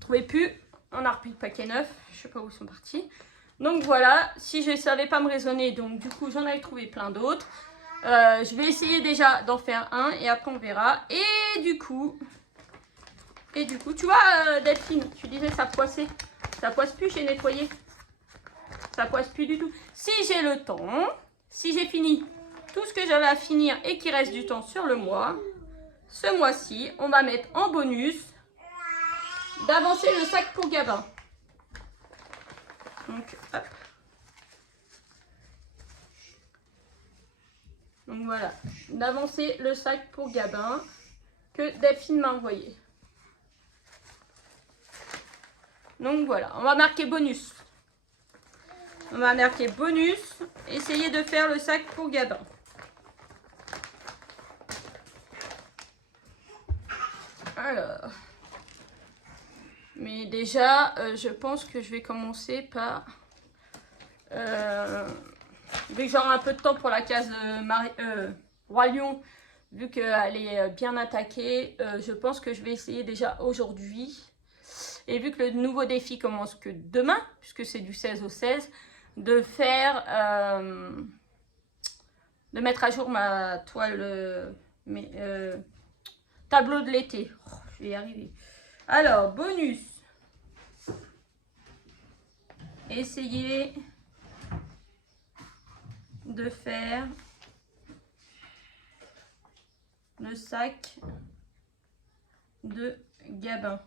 Trouvais plus. On a repris le paquet neuf. Je sais pas où ils sont partis. Donc voilà, si je ne savais pas me raisonner, donc du coup, j'en avais trouvé plein d'autres. Je vais essayer déjà d'en faire un et après on verra. Et du coup, tu vois, Delphine, tu disais ça poissait. Ça poisse plus, j'ai nettoyé. Ça poisse plus du tout. Si j'ai le temps, si j'ai fini tout ce que j'avais à finir et qu'il reste du temps sur le mois, ce mois-ci, on va mettre en bonus d'avancer le sac pour Gabin. Donc, hop. Donc voilà, d'avancer le sac pour Gabin que Delphine m'a envoyé. Donc voilà, on va marquer bonus. On va marquer bonus. Essayez de faire le sac pour Gabin. Alors. Mais déjà, je pense que je vais commencer par... vu que j'aurai un peu de temps pour la case Roi Lion, vu qu'elle est bien attaquée, je pense que je vais essayer déjà aujourd'hui. Et vu que le nouveau défi commence que demain, puisque c'est du 16 au 16, de faire... de mettre à jour ma toile... tableau de l'été. Oh, je vais y arriver. Alors, bonus. Essayez de faire le sac de Gabin.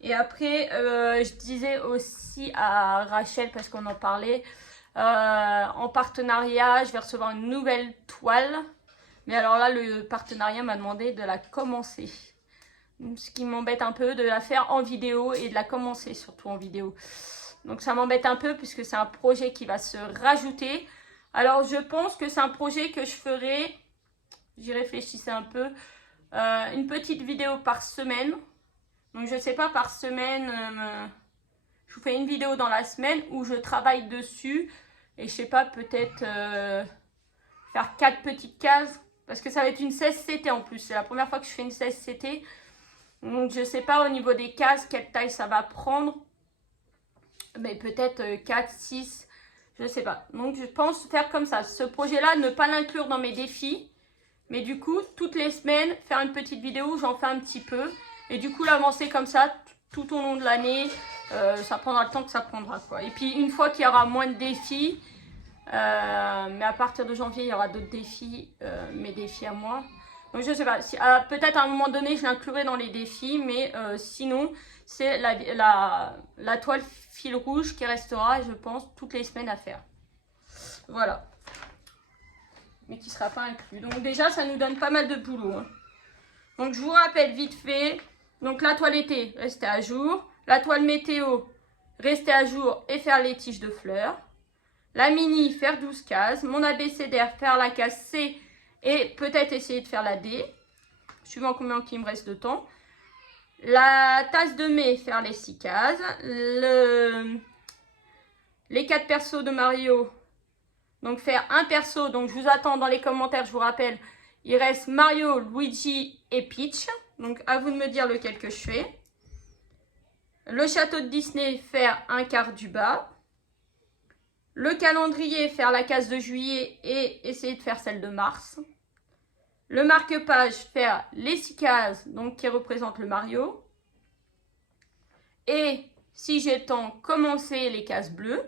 Et après, je disais aussi à Rachel, parce qu'on en parlait, en partenariat, je vais recevoir une nouvelle toile. Mais alors là, le partenariat m'a demandé de la commencer. Ce qui m'embête un peu, de la faire en vidéo et de la commencer surtout en vidéo. Donc ça m'embête un peu puisque c'est un projet qui va se rajouter. Alors je pense que c'est un projet que je ferai, j'y réfléchissais un peu, une petite vidéo par semaine. Donc je sais pas, par semaine, je vous fais une vidéo dans la semaine où je travaille dessus. Et je sais pas, peut-être faire 4 petites cases. Parce que ça va être une 16CT en plus. C'est la première fois que je fais une 16CT. Donc je sais pas au niveau des cases quelle taille ça va prendre. Mais peut-être 4, 6, je sais pas. Donc je pense faire comme ça. Ce projet-là, ne pas l'inclure dans mes défis. Mais du coup, toutes les semaines, faire une petite vidéo où j'en fais un petit peu. Et du coup, l'avancer comme ça tout au long de l'année. Ça prendra le temps que ça prendra, quoi. Et puis une fois qu'il y aura moins de défis, mais à partir de janvier, il y aura d'autres défis, mes défis à moi. Donc je sais pas, si, peut-être à un moment donné, je l'inclurai dans les défis, mais sinon, c'est la toile fil rouge qui restera, je pense, toutes les semaines à faire. Voilà. Mais qui ne sera pas inclus. Donc déjà, ça nous donne pas mal de boulot. Hein. Donc je vous rappelle vite fait, donc la toile été, restez à jour. La toile météo, restez à jour et faire les tiges de fleurs. La mini, faire 12 cases. Mon abécédaire, faire la case C et peut-être essayer de faire la D, suivant combien il me reste de temps. La tasse de mai, faire les 6 cases. Les 4 persos de Mario, donc faire un perso. Donc je vous attends dans les commentaires, je vous rappelle. Il reste Mario, Luigi et Peach. Donc à vous de me dire lequel que je fais. Le château de Disney, faire un quart du bas. Le calendrier, faire la case de juillet et essayer de faire celle de mars. Le marque-page, faire les 6 cases, donc qui représentent le Mario. Et si j'ai le temps, commencer les cases bleues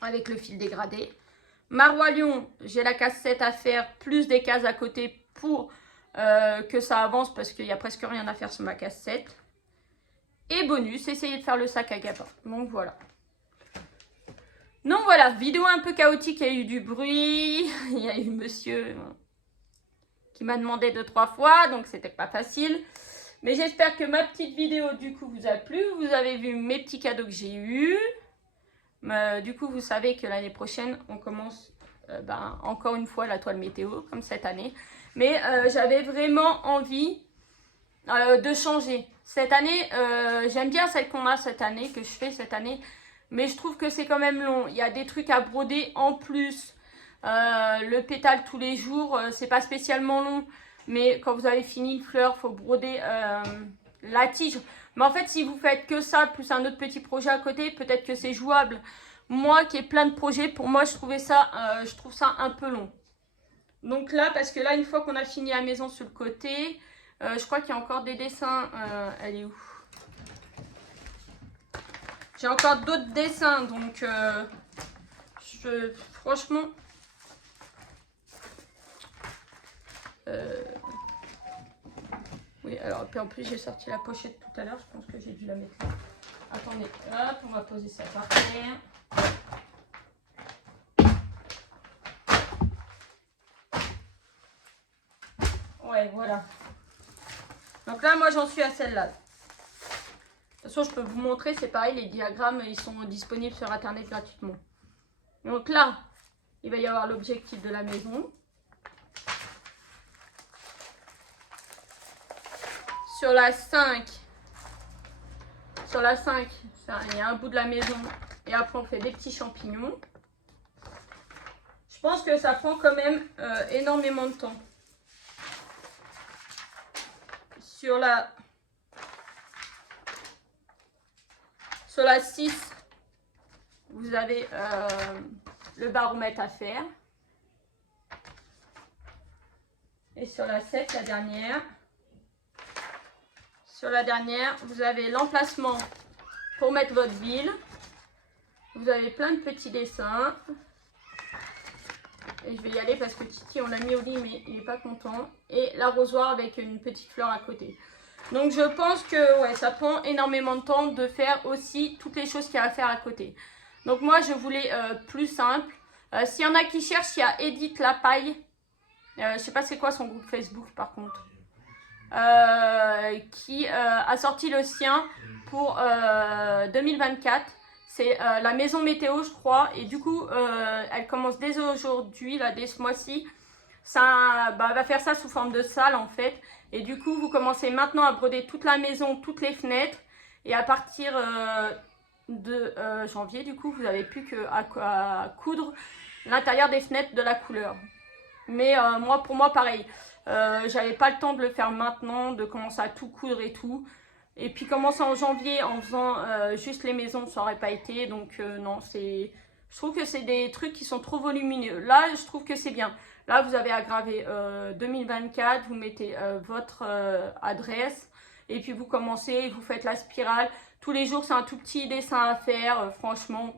avec le fil dégradé. Ma Roi Lion, j'ai la case 7 à faire, plus des cases à côté pour que ça avance parce qu'il n'y a presque rien à faire sur ma case 7. Et bonus, essayer de faire le sac à Gabin. Donc voilà. Donc voilà, vidéo un peu chaotique, il y a eu du bruit, il y a eu monsieur qui m'a demandé 2-3 fois, donc c'était pas facile. Mais j'espère que ma petite vidéo du coup vous a plu, vous avez vu mes petits cadeaux que j'ai eus. Du coup vous savez que l'année prochaine on commence encore une fois la toile météo, comme cette année. Mais j'avais vraiment envie de changer. Cette année, j'aime bien celle qu'on a cette année, que je fais cette année. Mais je trouve que c'est quand même long. Il y a des trucs à broder en plus. Le pétale tous les jours, c'est pas spécialement long. Mais quand vous avez fini une fleur, il faut broder la tige. Mais en fait, si vous faites que ça, plus un autre petit projet à côté, peut-être que c'est jouable. Moi qui ai plein de projets, pour moi, je trouve ça un peu long. Donc là, parce que là, une fois qu'on a fini la maison sur le côté, je crois qu'il y a encore des dessins. Elle est où ? J'ai encore d'autres dessins, donc franchement, oui, alors puis en plus j'ai sorti la pochette tout à l'heure, je pense que j'ai dû la mettre là. attendez, hop, on va poser ça par terre. Ouais, voilà. Donc là, moi, j'en suis à celle-là. De toute façon, je peux vous montrer, c'est pareil, les diagrammes, ils sont disponibles sur Internet gratuitement. Donc là, il va y avoir l'objectif de la maison. Sur la 5, il y a un bout de la maison et après on fait des petits champignons. Je pense que ça prend quand même énormément de temps. Sur la 6, vous avez le baromètre à faire. Et sur la 7, la dernière. Sur la dernière, vous avez l'emplacement pour mettre votre ville. Vous avez plein de petits dessins. Et je vais y aller parce que Titi, on l'a mis au lit, mais il n'est pas content. Et l'arrosoir avec une petite fleur à côté. Donc je pense que ouais, ça prend énormément de temps de faire aussi toutes les choses qu'il y a à faire à côté. Donc moi, je voulais plus simple. S'il y en a qui cherchent, il y a Edith Lapaille. Je sais pas c'est quoi son groupe Facebook par contre. Qui a sorti le sien pour 2024. C'est la maison météo, je crois. Et du coup, elle commence dès aujourd'hui, là, dès ce mois-ci. Ça va faire ça sous forme de salle, en fait. Et du coup, vous commencez maintenant à broder toute la maison, toutes les fenêtres. Et à partir de janvier, du coup, vous n'avez plus qu'à coudre l'intérieur des fenêtres de la couleur. Mais moi, pour moi, pareil. J'avais pas le temps de le faire maintenant, de commencer à tout coudre et tout. Et puis commencer en janvier en faisant juste les maisons, ça aurait pas été. Donc non, je trouve que c'est des trucs qui sont trop volumineux. Là, je trouve que c'est bien. Là, vous avez aggravé 2024, vous mettez votre adresse. Et puis vous commencez, vous faites la spirale. Tous les jours, c'est un tout petit dessin à faire. Franchement,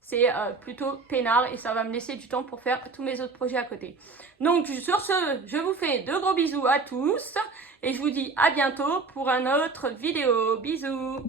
c'est plutôt peinard et ça va me laisser du temps pour faire tous mes autres projets à côté. Donc sur ce, je vous fais de gros bisous à tous et je vous dis à bientôt pour une autre vidéo. Bisous!